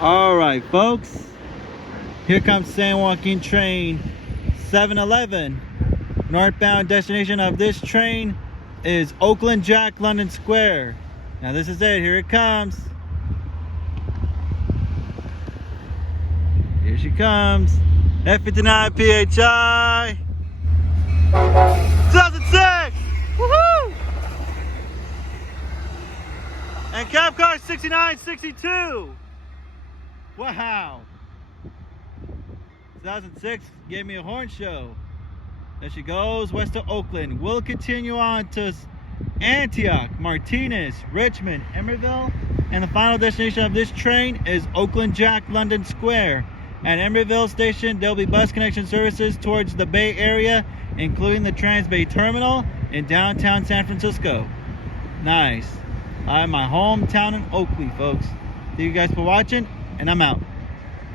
All right, folks. Here comes San Joaquin train 711. Northbound destination of this train is Oakland Jack, London Square. Now this is it. Here it comes. Here she comes. F59 PHI 2006. Woohoo! And Cabcar 6962. Wow. 2006 gave me a horn show. There she goes, west of Oakland. We'll continue on to Antioch, Martinez, Richmond, Emeryville, and the final destination of this train is Oakland Jack, London Square. At Emeryville station, there'll be bus connection services towards the Bay Area, including the Trans-Bay Terminal in downtown San Francisco. Nice. I'm my hometown in Oakley, folks. Thank you guys for watching, and I'm out.